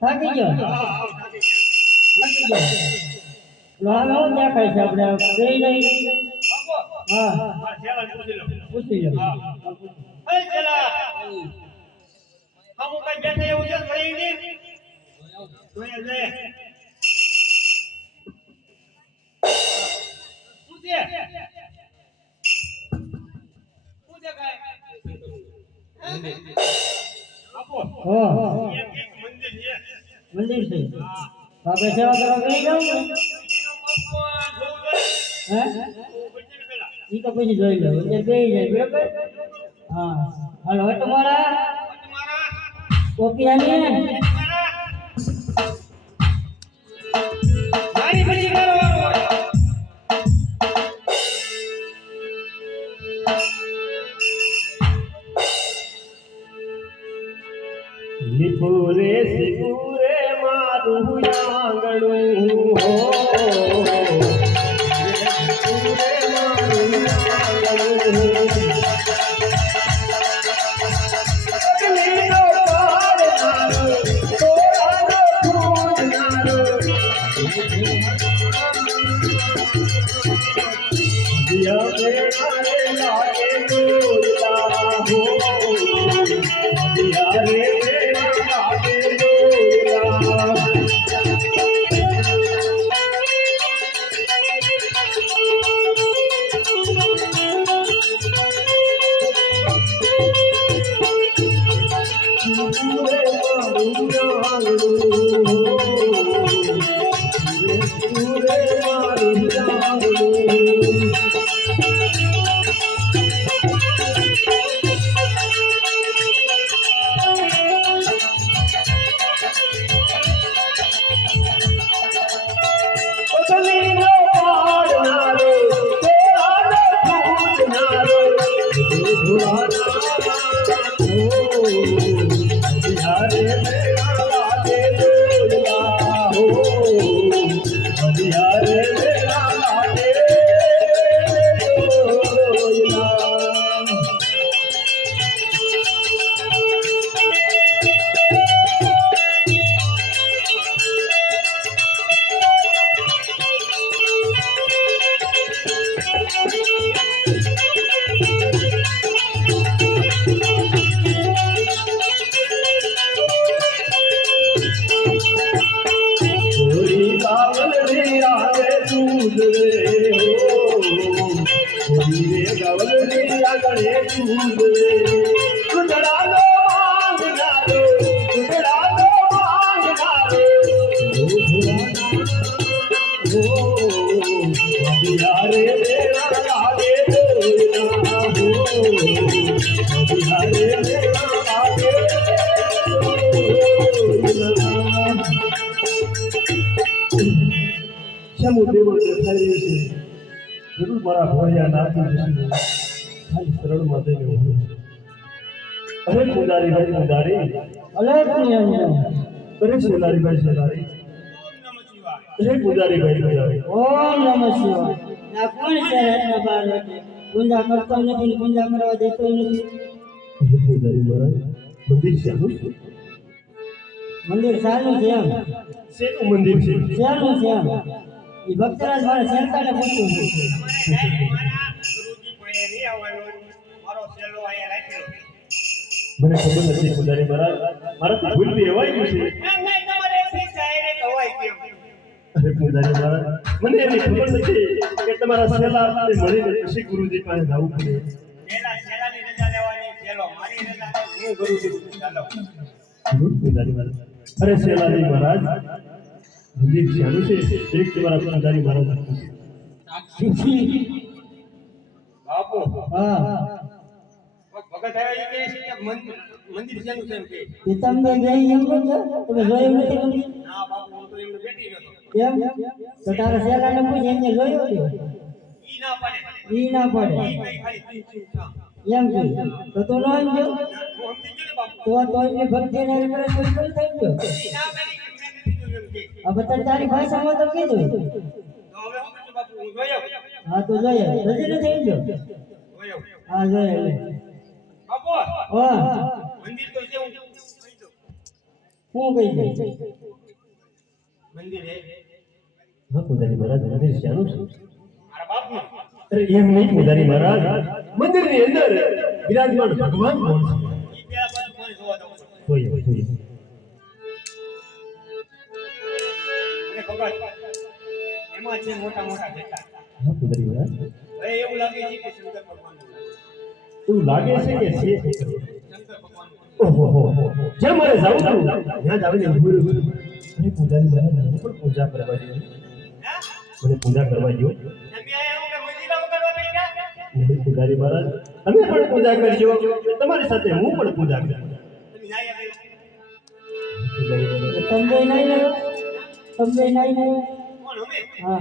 થાકી ગયો હાલો ક્યાં ખાય છે આપણે ગઈ નહીં હા પૂછી લો હું કઈ બેઠે એવું છે ભાઈ ને જોઈએ લે શું છે કાય આપો એક મંદિર છે બાપે સેવા કરવા ગઈ જાવ હે ઈ તો પછી જોઈ લો એટલે બેહી જાય બરાબર હા હાલો હવે તમારા ટોપી આની મારી પછી કરો લીપુરે સિપુરે મારું આંગણું હો લીપુરે મારું આંગણું અગ્નિનો પાડનારો તોરાનો ફૂટનારો દિયા મે મારે લાગે બોલતા હો દિયા રે જરૂર મારા ભોળિયા નાથી જશે ખાલી સરળ માં દઈ લેવું અરે મુદારી ભાઈ મુદારી અલે અરે સોનારી ભાઈ સોનારી નમઃ શિવાય અરે પૂજારી ભાઈ પૂજારી ઓમ નમઃ શિવાય. આ કોણ છે રાતના 12 વાગે? પૂજા કરતો નથી ને પૂજા કરવા દેતો નથી. અરે પૂજારી મહારાજ મંદિર શાનું છે મંદિર સારું છે એમ. શેનું મંદિર છે શેનું છે એમ? એ ભક્તરાજ મારા શેરકાને પૂછ્યું છે. મારા ગુરુજી પાસે નહીં આવવાનું. મારો સેલો અહીંયા રાખેલો છે. મને ખબર નથી પૂજારી મહારાજ મારાથી ભૂલ બી એવાય ગયું છે એમ નહીં, તમારે ફિક્સ ડાયરેક્ટ હવાય કેમ? અરે પૂજારી મહારાજ મને એની ખબર નથી કે તમારા સેલા મળીને પછી ગુરુજી પાસે જવું પડે સેલાની રજા લેવાની, સેલો મારી રજા લે, હું ગુરુજી ચાલો. પૂજારી મહારાજ અરે સેલાજી મહારાજ મંદિર શાનું છે એક તમારા પૂજારી મહારાજ બાપુ હા ભગત આવ્યા એ કહે છે કે મંદિર શેનું છે એમ કહે. એ તમને ગઈ એમ કહો છો? તમે જોયું નથી મંદિર? ના બાપુ, હું તો એમને બેઠી રહ્યો હતો. કેમ? તો તારા શેરકાને પૂછ, એમને જોયું છે? ઈ ના પડે, ઈ ના પડે ઈ કઈ ખાલી તું થા. એમ કે તો તું ન સમજો. હું સમજી ગયો ને બાપુ. તો એમને ભક્તિ ને કરે કોઈ કોઈ થઈ ગયો. ઈ ના પડે કે મેં નથી જોયું એમ કહે. આ બધા તારી ભાષામાં તો કીધું. તો હવે શું કરું બાપુ? હું જોયો. હા તો જોઈએ હજી નથી સમજો. જોયો. હા જોઈએ બાપુ હા મંદિર તો છે, હું કહી દઉં. હું કહી દઈશ. મંદિર હે હા પૂજારી મહારાજ મંદિર શાનું છે મારા બાપનું. અરે એમ નહીં પૂજારી મહારાજ મંદિરની અંદર બિરાજમાન ભગવાન કોણ છે ઈ બે બાજુ મને જોવા દઉં. જોઈએ જોઈએ અને ભગત એમાં છે મોટા મોટા બેટા. હા પૂજારી મહારાજ હવે એવું લાગે છે કે શંકર ભગવાન એવું લાગે છે કે છે શંકર ભગવાન ઓહો હો જ્યાં મારે જાવું છું ત્યાં જ આવીને ઉભું રહ્યું. અરે પૂજારી મહારાજ મને પણ પૂજા કરવા દો હે મને પૂજા કરવા દો તમે આયા કે મજીરાઓ કરવા બેઠા? નહીં પૂજારી મહારાજ તમે પણ પૂજા કરજો તમારી સાથે હું પણ પૂજા કરીશ તમે જાય આવે પૂજારી મહારાજ તમને નહીં ને તમને નહીં ને કોણ અમે? હા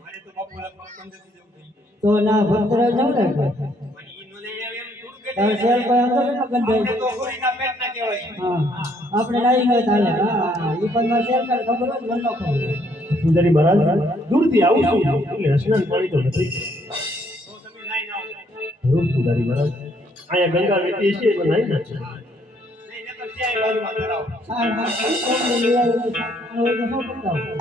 મારે તો બાપુ લગભગ 15 થી જેવું થઈ ગયું. તો ના ભક્તરાજ જવું લાગે. પણ ઈ નો નહીં આવે એમ થોડું કે તારા શેર કોઈ અંદર ન આપણે બંધાય. તો ગોરીના પેટના કહેવાય. હા આપણે નહીં હોય તાલે. હા એ પણ મારા શેર કાને ખબર હોય મને ન ખબર હોય. પૂજારી મહારાજ દૂરથી આવું છું એટલે સ્નાન પાણી તો નથી તો તમે નાઈ ના આવો. જરૂર પૂજારી મહારાજ અહીંયા ગંગા વેતી છે પણ નાઈ નાખે નહીં નકર ત્યાં બાજુમાં કરાવો. હા હા તમને લઈ આવી હોય તો શું કરતા હોય?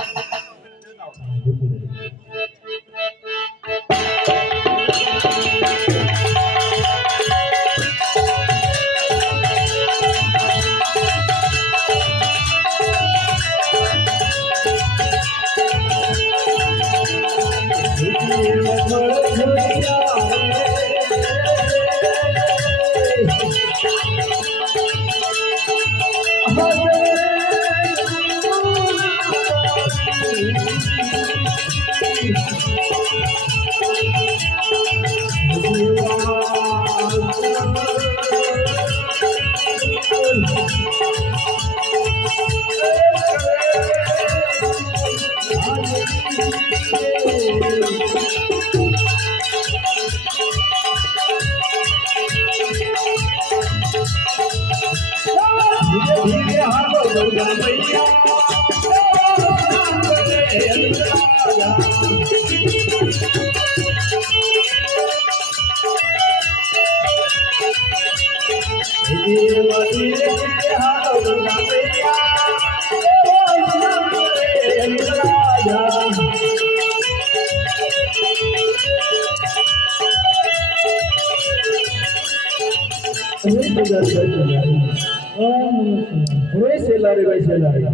સેલારી ભાઈ સેલારી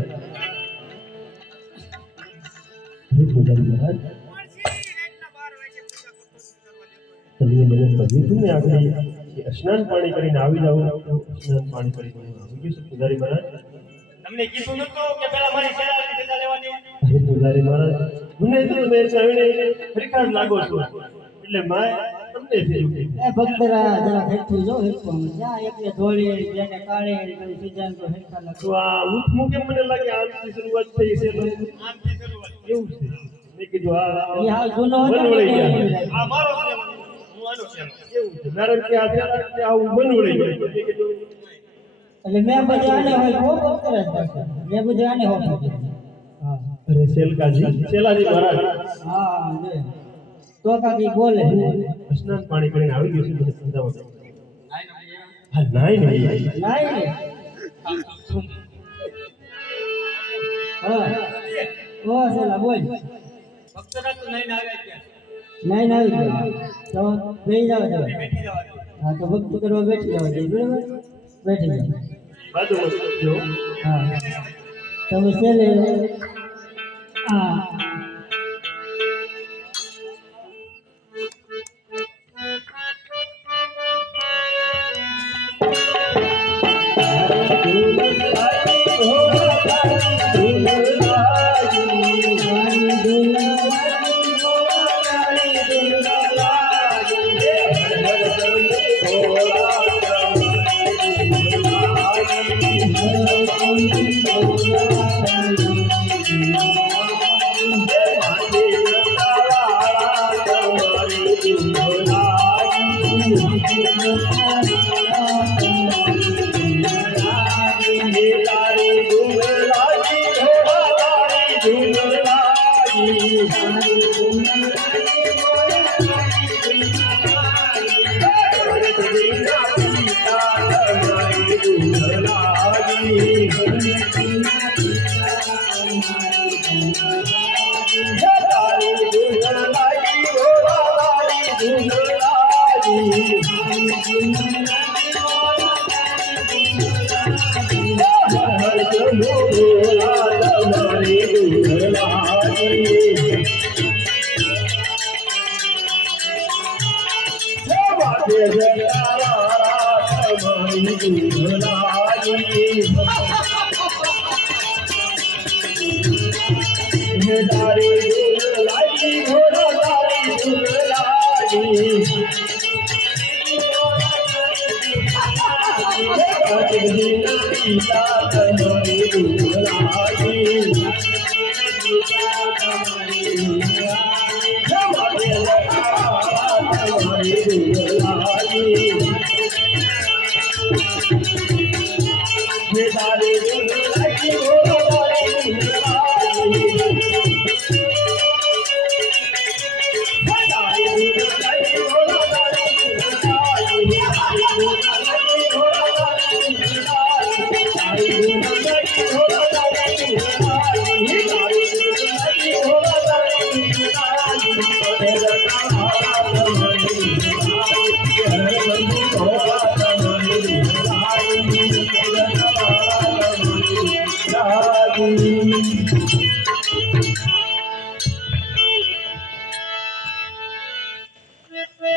પૂજારી મહારાજ તમે મને કહ્યું હતું ને આગળ કે સ્નાન પાણી કરીને આવી જાવ સ્નાન પાણી કરીને આવી ગયું છે પૂજારી મહારાજ તમને કીધું નતું કે પેલા મારી શેરાની રજા લેવાની? અરે પૂજારી મહારાજ મને તો મેં ચાવીને ફરીકાર લાગો છું એટલે માય તમને થયું એ ભક્તરા જરા હેઠું જો હેઠું જ્યાં એકને ધોળી જેને કાળી કઈ સીજાન તો હેઠા તો લાગો. આ ઉઠમું કેમ મને લાગે આમથી શરૂઆત થઈ છે આમથી શરૂઆત. એવું છે મેં કીધું એ આ હાવ જૂનો હતો ને વનવળી ગયા. આ મારો છે, હું આનો છે. એવું છે કારણ કે આ આવું બનવડી ગયું મેં કીધું એટલે મેં બધે આને હોય બહુ ભક્તરા જ પાછા. મેં બધે આને હોય. હા અરે શેલકાજી શેલાજી મહારાજ હા જે તો કાકી બોલે સ્નાન પાણી કરીને આવી ગયું છે મને સમજાવો હા નાઈ નહીં નાઈ ને હા ઓ સેલા બોલ ભક્તરાજ તો નહીં આવ્યા ત્યાં નાઈ નાઈ તો બેસી જાવ તો બેઠી જવા દો. હા તો ભક્તિ કરવા બેઠી જાવ બરાબર બેઠી જાવ બાજુમાં જો હા તમે છેલ્લે હા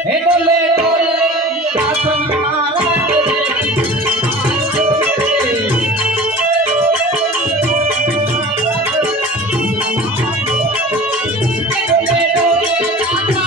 Thank you.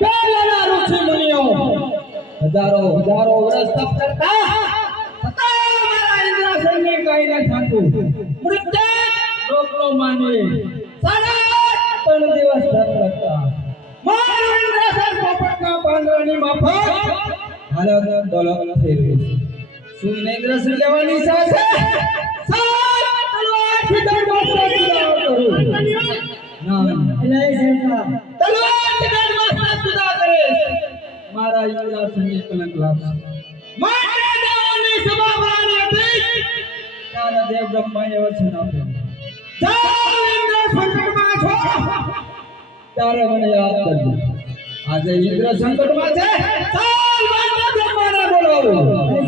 પહેલાના ઋષિ મુનિઓ હજારો હજારો વર્ષ તપ કરતા છતાં મારા ઇન્દ્રાસનને કઈ ન થતું. મૃત્યુ લોકનો માનવી 3.5 દિવસ તપ કરતા મારું ઇન્દ્રાસન પોપટના પાંદડાની માફક હાલત દોલત થઈ રહ્યું છે. શું ઇન્દ્રાસન લેવાની ઈચ્છા છે? તલવારથી દરબાર કરું ના એટલે તલવારથી દરબાર જુદા કરે મારા ઇન્દ્રાસનને કલંક લાગશે. માટે દેવોની સભા ભરાણી હતી ત્યારે દેવ બ્રહ્માએ વચન આપ્યું, જાઓ ઇન્દ્ર સંકટમાં છો ત્યારે મને યાદ કરજો. આજે ઇન્દ્ર સંકટમાં છે, ચાલ મને બ્રહ્માને બોલાવો.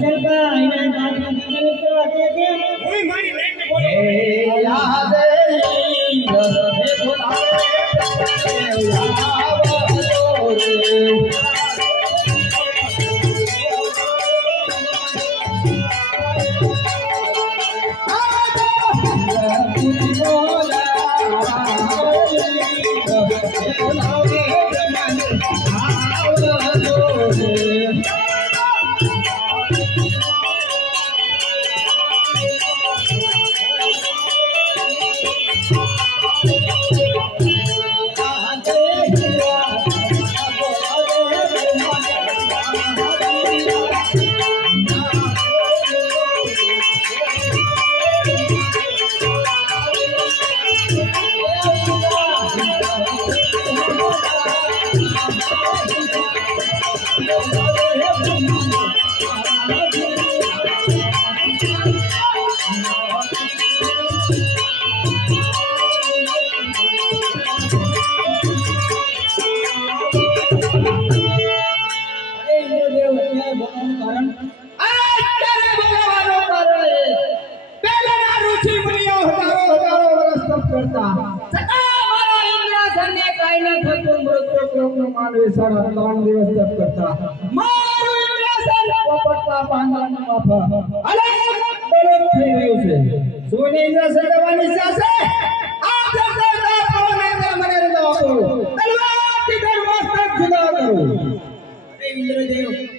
સરકાર એને કાઢી કરવા કે હું મારી લઈને બોલો યાદ ઇન્દ્ર હે બોલાવે આવજો રે.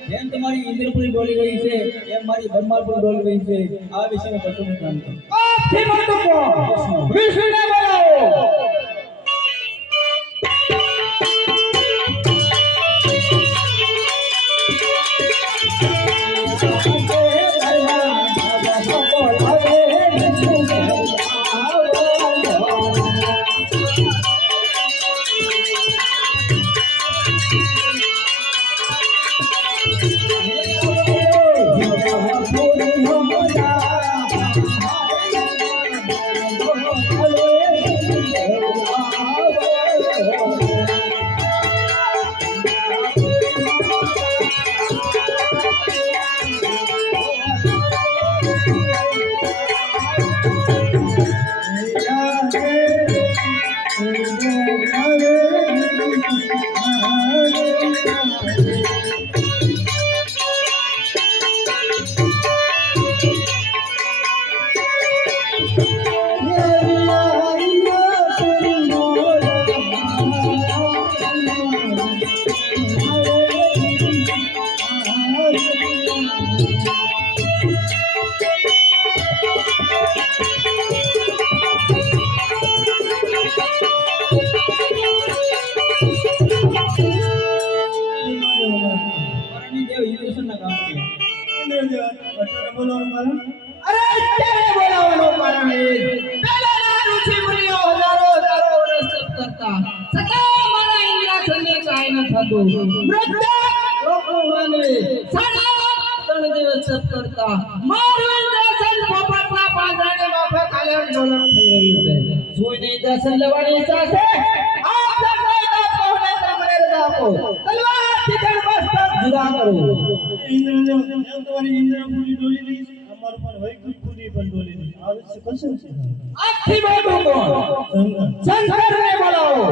જેમ તમારી ઇન્દ્રપુરી ડોલી રહી છે એમ મારી બ્રહ્માપુરી ડોલી રહી છે. આ વિષયમાં કશું નથી જાણતો. વિષ્ણુને બોલાવો. પરણી દેવ ઇન્દ્રસનના કામ કર્યા. અરે અત્યારે બોલાવવાનું કારણ એ પહેલાના ઋષિ મુનિઓ હજારો હજારો વર્ષ તપ કરતા છતાં મારા ઇન્દ્રાસનને કાંઈ ન થતું. વૃદ્ધ લોકો માનવે 3.5 દિવસ તપ કરતા મારું ઇન્દ્રાસન પોપટના પાંજરાને માફક આલમ ડોલમ થઈ રહ્યું છે. જોઈને ઇન્દ્રાસન લેવાની ઈચ્છા છે? આપ સર્વાઈ દાપોને તમને રજા આપો. તલવારથી ધર્મસ્તક જુદા કરો. આખી મોટું કોણ? શંકરને બોલાવો.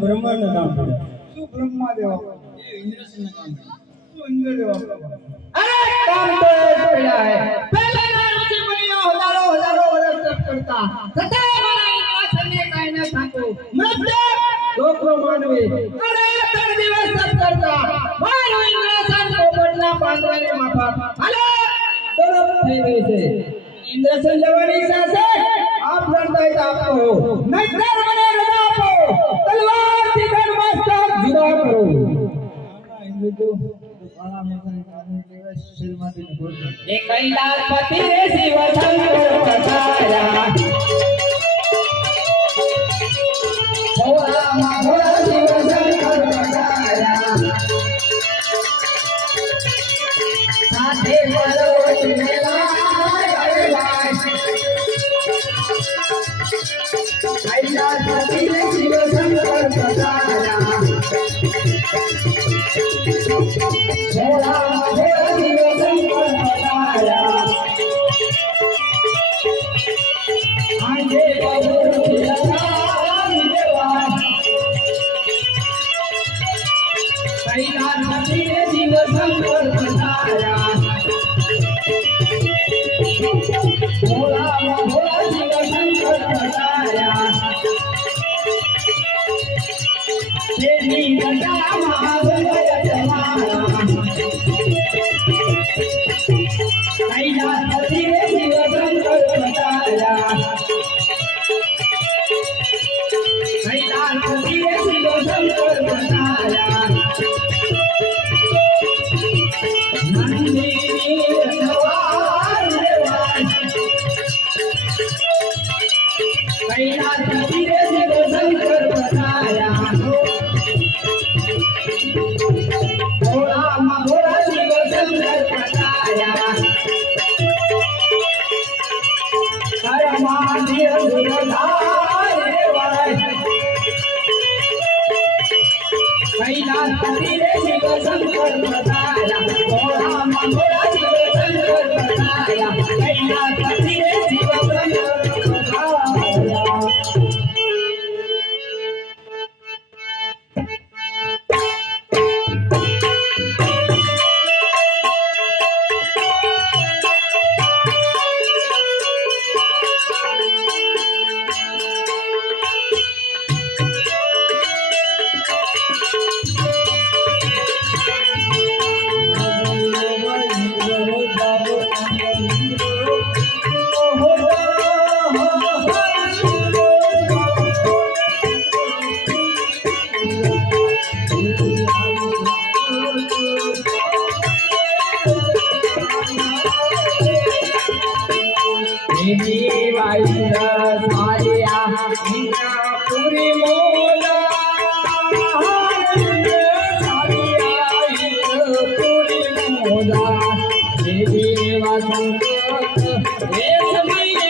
બ્રહ્માંડ કામ કર્યા. શું બ્રહ્માદેવ એ ઇન્દ્રસનના કામ કર્યા. શું ઇન્દ્રદેવ અરે કામ તો એ જ પડ્યા હે. પહેલાના ઋષિ મુનિઓ હજારો હજારો વર્ષ તપ કરતા છતાં મારા ઇન્દ્રાસનને કાંઈ ન થતું. મૃત્યુ લોકો માનવે 3 દિવસ તપ કરતા મારું ઇન્દ્રાસન પોપટના પાંજરાને માફક હાલે ડોલમ થઈ ગયું છે. ઇન્દ્રાસન લેવાની ઈચ્છા છે? આપ જાણતા હોય તો આપો, નહીંતર મને રજા આપો. તલવારથી ધર્મસ્તક જુદા કરો. એ કૈલાસપતિ રે શિવ શંકર પધાર્યા. ભોળામાં ભોળા શિવ શંકર પધાર્યા. સાથે પર્વત મેલાય અરવાય. કૈલાસપતિ રે શિવ શંકર પધાર્યા. ભોળામાં ભોળા શિવ શંકર પધાર્યા. આજે બબુરથી લગાવી દેવાય. કૈલાસપતિ રે શિવ શંકર પધાર્યા. ભોળામાં ભોળા શિવ શંકર પધાર્યા. તેની ગંગામાં ભગત તમારા. કૈલાસપતિ રે શિવ શંકર પધાર્યા. કૈલાસપતિ રે શિવ શંકર પધાર્યા. નંદીની રખવાળ લેવાય. કૈલાસપતિ રે શિવ શંકર પધાર્યા. ભોળામાં ભોળા શિવ શંકર પધાર્યા. કરમાથી અસુરધાર લેવાય. કૈલાસપતિ રે શિવ શંકર પધાર્યા. ભોળામાં ભોળા પૂરી મોલા પૂરી મોલા દેવા સંત એ સમયે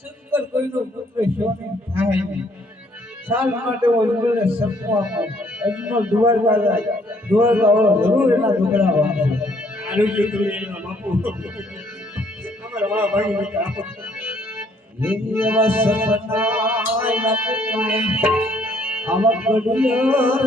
શંકર કોઈનો પુત્ર શોની થાય નહીં. સાલ માટે હું ઇન્દ્રને સપનું આપું. અજમલ દ્વારકા જાય. દ્વારકા વાળો જરૂર એના ઢોકળા વાળો. આરોગ્ય તો એના બાપુ અમારા વાહ ભાઈ બેટા આપો એની એવા સપના લપકાય. આવા ઘડિયાળ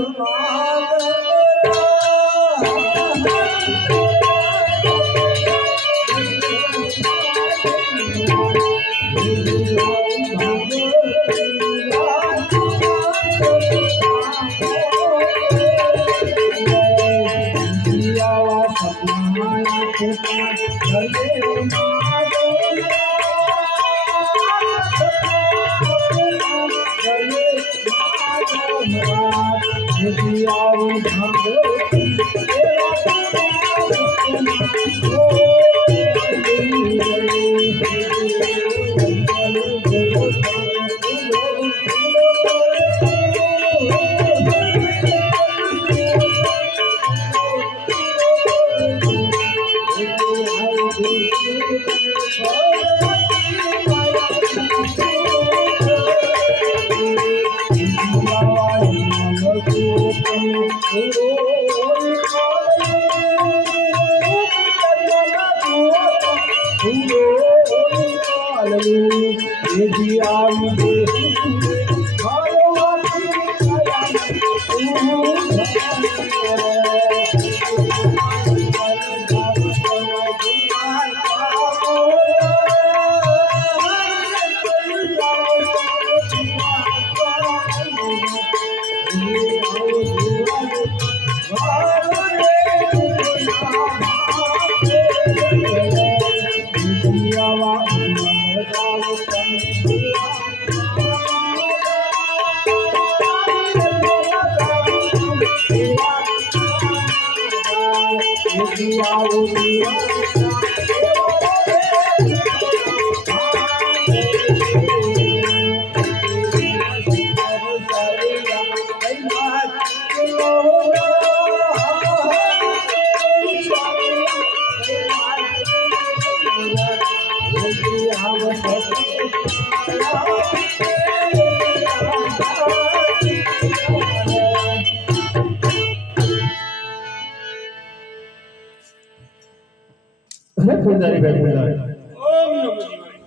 અરે પૂજારી ભાઈ પૂજારી ઓમ નમઃ શિવાય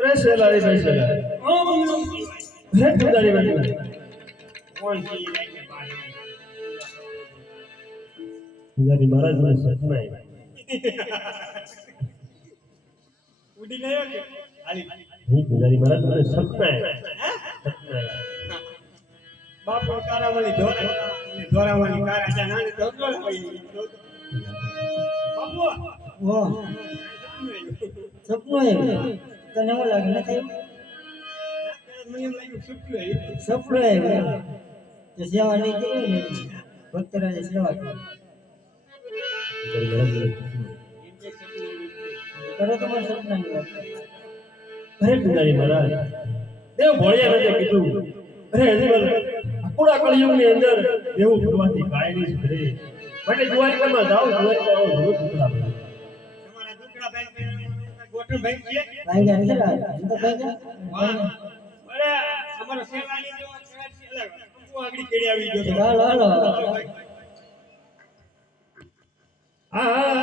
અરે શેલારી ભાઈ શેલારી ઓમ નમઃ શિવાય અરે પૂજારી ભાઈ કોણ છે એ લાગે બારે પૂજારી મહારાજ મને સપના આવ્યા ઉડી ગયો કે હાલી નહીં પૂજારી મહારાજ મને સપના આવ્યા બાપુ કારાવાળી ધોરાવાળી કારા જ્યાં નાની તો અગવડ પડી બાપુ વાહ સપનું આવ્યું તને એવું લાગે નથી મને એમ લાગ્યું સુટલું આવ્યું સપનું આવ્યું તો સેવા નહીં કરી ને ભક્તરાજે સેવા કરી કરો તમારા સપનાની વાત અરે પૂજારી મહારાજ દેવ ભોળિયા રાજે કીધું અરે હજી અકુડા કળિયુગની અંદર દેવું ભગવાનથી કાંઈ નહીં કરે માટે દ્વારિકામાં જાઓ દ્વારિકા આવો જરૂર ટુકડા બને. તમારા દુકડા ભાઈ ગોઠણ ભાઈ છે ભાઈ ગયા નથી રાજ તો ભાઈ ગયા અરે અમારો સેવાની જો હું આગળ કેડી આવી ગયો હાલો હાલો હા હા